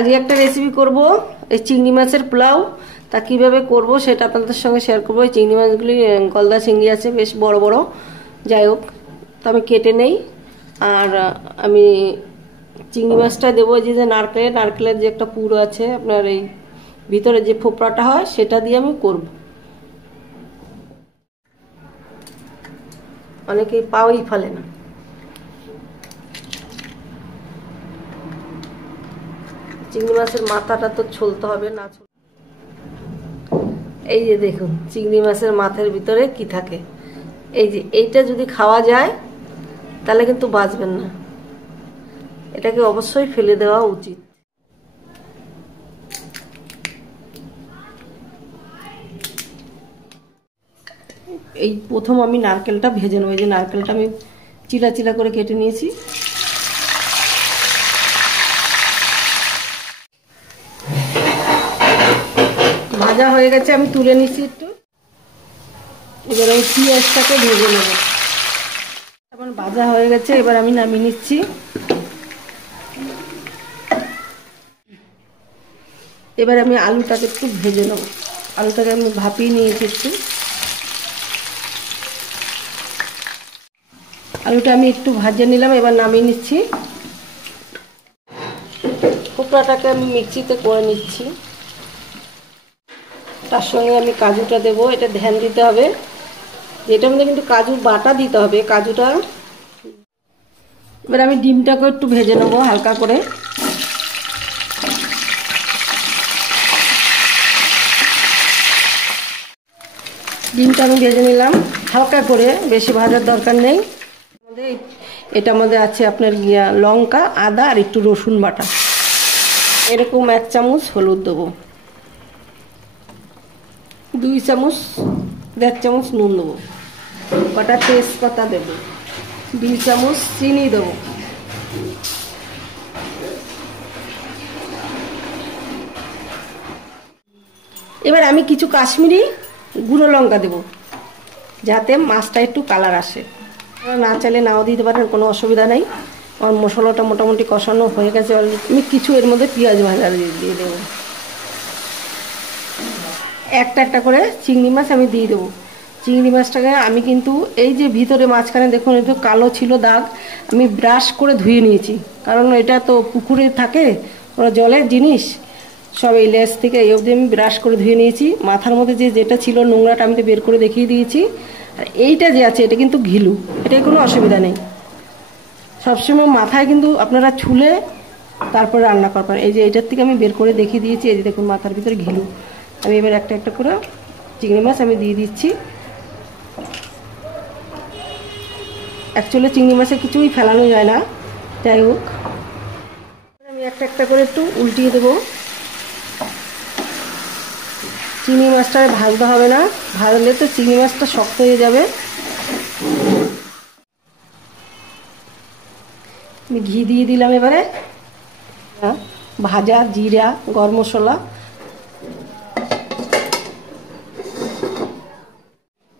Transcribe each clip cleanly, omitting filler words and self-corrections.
আজকে একটা রেসিপি করব এই চিংড়ি মাছের পোলাও। তা কিভাবে করব সেটা আপনাদের সঙ্গে শেয়ার করব। এই চিংড়ি মাছগুলি গলদা চিংড়ি আছে, বেশ বড় বড়। যাই হোক, তো আমি কেটে নেই। আর আমি চিংড়ি মাছটা দেবো যে নারকেলের যে একটা পুর আছে, আপনার এই ভিতরে যে ফোপড়াটা হয় সেটা দিয়ে আমি করব। অনেকেই পাওই ফেলে না। চিংড়ি মাছের মাথাটা তো ছুলতে হবে না। এই যে দেখুন চিংড়ি মাছের মাথার ভিতরে কি থাকে। এই যে এইটা যদি খাওয়া যায় তাহলে কিন্তু বাঁচবেন না, এটাকে অবশ্যই ফেলে দেওয়া উচিত। এই প্রথম আমি নারকেলটা ভেজে নেব। এই যে নারকেলটা আমি চিলা চিলা করে কেটে নিয়েছি। ভাজা হয়ে গেছে, আমি তুলে নিচ্ছি একটু। এবার আমি পেঁয়াজটাকে ভেজে নেব। আমার ভাজা হয়ে গেছে, এবার আমি নামিয়ে নিচ্ছি। এবার আমি আলুটাকে একটু ভেজে নেব। আলুটাকে আমি ভাপিয়ে নিয়েছি একটু। আলুটা আমি একটু ভাজে নিলাম, এবার নামিয়ে নিচ্ছি। কোপড়াটাকে আমি মিক্সিতে করে নিচ্ছি। তার সঙ্গে আমি কাজুটা দেবো। এটা ধ্যান দিতে হবে, এটার মধ্যে কিন্তু কাজু বাটা দিতে হবে, কাজুটা। এবার আমি ডিমটাকে একটু ভেজে নেবো হালকা করে। ডিমটা আমি ভেজে নিলাম হালকা করে, বেশি ভাজার দরকার নেই। এটা মধ্যে আছে আপনার লঙ্কা, আদা আর একটু রসুন বাটা। এরকম 1 চামচ হলুদ দেবো, 2 চামচ 1.5 চামচ নুন দেবো, কটা তেজপাতা দেবো, 2 চামচ চিনি দেবো। এবার আমি কিছু কাশ্মীরি গুঁড়ো লঙ্কা দেবো, যাতে মাছটা একটু কালার আসে। না চাইলে নাও দিতে পারেন, কোনো অসুবিধা নেই। আমার মশলাটা মোটামুটি কষানো হয়ে গেছে। আমি কিছু এর মধ্যে পেঁয়াজ ভাজা দিয়ে দেবো। একটা করে চিংড়ি মাছ আমি দিয়ে দেবো। চিংড়ি মাছটাকে আমি কিন্তু এই যে ভিতরে মাঝখানে দেখুন একটু কালো ছিল দাগ, আমি ব্রাশ করে ধুয়ে নিয়েছি। কারণ এটা তো পুকুরে থাকে, ওরা জলের জিনিস, সব এই লেজ থেকে এই অবধি আমি ব্রাশ করে ধুয়ে নিয়েছি। মাথার মধ্যে যেটা ছিল নোংরাটা আমি তো বের করে দেখিয়ে দিয়েছি। আর এইটা যে আছে এটা কিন্তু ঘিলু, এটাই কোনো অসুবিধা নেই। সবসময় মাথায় কিন্তু আপনারা ছুলে তারপরে রান্না করবেন। এই যে এইটার থেকে আমি বের করে দেখিয়ে দিয়েছি। এই যে দেখুন মাথার ভিতরে ঘিলু। আমি এবার একটা করে চিংড়ি মাছ আমি দিয়ে দিচ্ছি। অ্যাকচুয়ালি চিংড়ি মাছে কিছুই ফেলানো যায় না, যাই হোক আমি একটা করে একটু উল্টিয়ে দেবো। চিংড়ি মাছটা ভাজতে হবে না, ভাজলে তো চিংড়ি মাছটা শক্ত হয়ে যাবে। আমি ঘি দিয়ে দিলাম। এবারে ভাজা জিরা, গরম মশলা,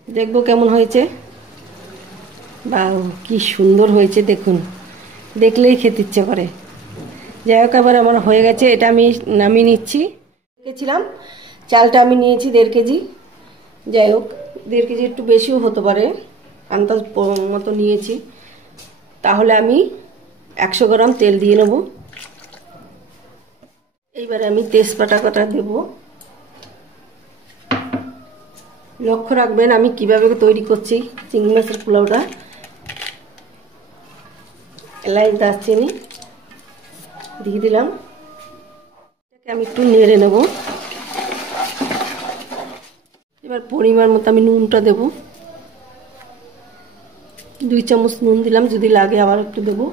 দেখবো কেমন হয়েছে। বা কি সুন্দর হয়েছে দেখুন, দেখলেই খেতে ইচ্ছে করে। যাই হোক, এবার আমার হয়ে গেছে, এটা আমি নামিয়ে নিচ্ছি। রেখেছিলাম চালটা আমি নিয়েছি 1.5 কেজি। যাই হোক 1.5 কেজি একটু বেশিও হতে পারে, আন্দাজ মতো নিয়েছি। তাহলে আমি 100 গ্রাম তেল দিয়ে নেব। এইবারে আমি তেজপাতা কটা দেব। লক্ষ্য রাখবেন আমি কিভাবে তৈরি করছি চিংড়ি মাছের পোলাওটা। এলাচ, দারচিনি দিয়ে দিলাম। এটাকে আমি একটু নেড়ে নেব। এবার পরিমাণ মতো আমি নুনটা দেব। 2 চামচ নুন দিলাম, যদি লাগে আবার একটু দেবো।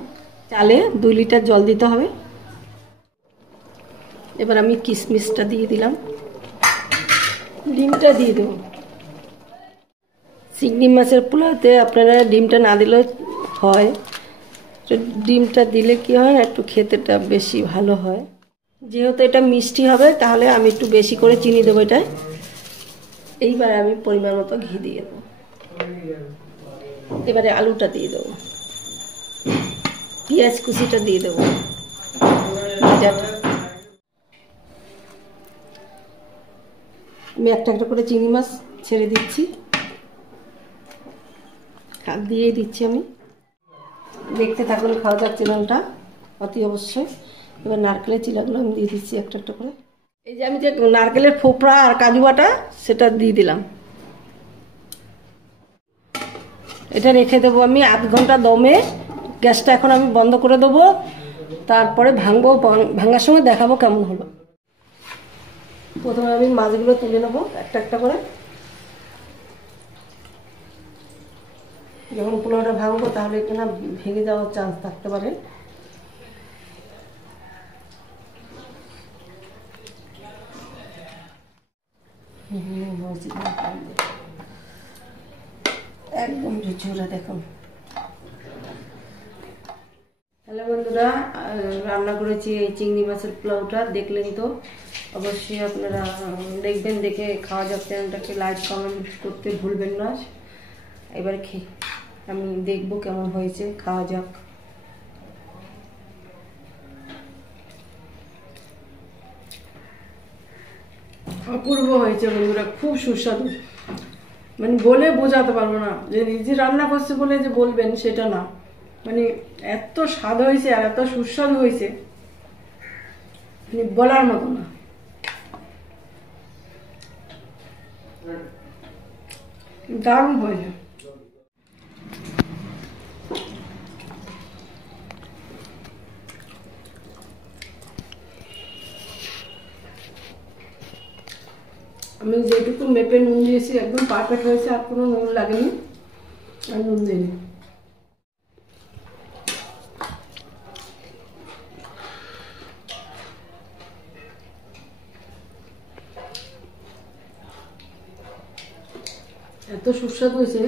চালে 2 লিটার জল দিতে হবে। এবার আমি কিশমিশটা দিয়ে দিলাম, ডিমটা দিয়ে দেবো। চিংড়ি মাছের পোলাওতে আপনারা ডিমটা না দিলেও হয়, ডিমটা দিলে কি হয় একটু খেতেটা বেশি ভালো হয়। যেহেতু এটা মিষ্টি হবে তাহলে আমি একটু বেশি করে চিনি দেবো এটায়। এইবার আমি পরিমাণ মতো ঘি দিয়ে দেবো। এবারে আলুটা দিয়ে দেবো, পেঁয়াজ কুচিটা দিয়ে দেবো, ভাজাটা। আমি একটা একটা করে চিংড়ি মাছ ছেড়ে দিচ্ছি, হাত দিয়েই দিচ্ছি আমি। দেখতে থাকুন খাওয়া যাক চিকেনটা অতি অবশ্যই। এবার নারকেলের চিলাগুলো আমি দিয়ে দিচ্ছি একটা একটা করে। এই যে আমি যে নারকেলের ফোপড়া আর কাজু বাটা সেটা দিয়ে দিলাম। এটা রেখে দেবো আমি আধ ঘন্টা দমে। গ্যাসটা এখন আমি বন্ধ করে দেবো, তারপরে ভাঙবো, ভাঙার সময় দেখাবো কেমন হলো। প্রথমে আমি মাছগুলো তুলে নেবো একটা একটা করে। যখন পোলাওটা ভাঙবো তাহলে এখানে ভেঙে যাওয়ার চান্স থাকতে পারে। একদম ঝুরঝুরে দেখুন। হ্যালো বন্ধুরা, রান্না করেছি এই চিংড়ি মাছের পোলাওটা, দেখলেন তো। অবশ্যই আপনারা দেখবেন, দেখে খাওয়া যাক চ্যানেলটাকে লাইক কমেন্ট করতে ভুলবেন না। এবার আমি দেখবো কেমন হয়েছে, খাওয়া যাক। অপূর্ব হয়েছে বন্ধুরা, খুব সুস্বাদু। মানে বলে বোঝাতে পারবো না, যে নিজে রান্না করছে বলে যে বলবেন সেটা না, মানে এত স্বাদ হয়েছে আর এত সুস্বাদু হয়েছে, মানে বলার মতো না। দারুণ হয়েছে। আমি যেটুকু মেপে নুন দিয়েছি একদম পারফেক্ট হয়েছে, আর কোনো নুন লাগেনি, আর নুন দিইনি। এত সুস্বাদু হয়েছে।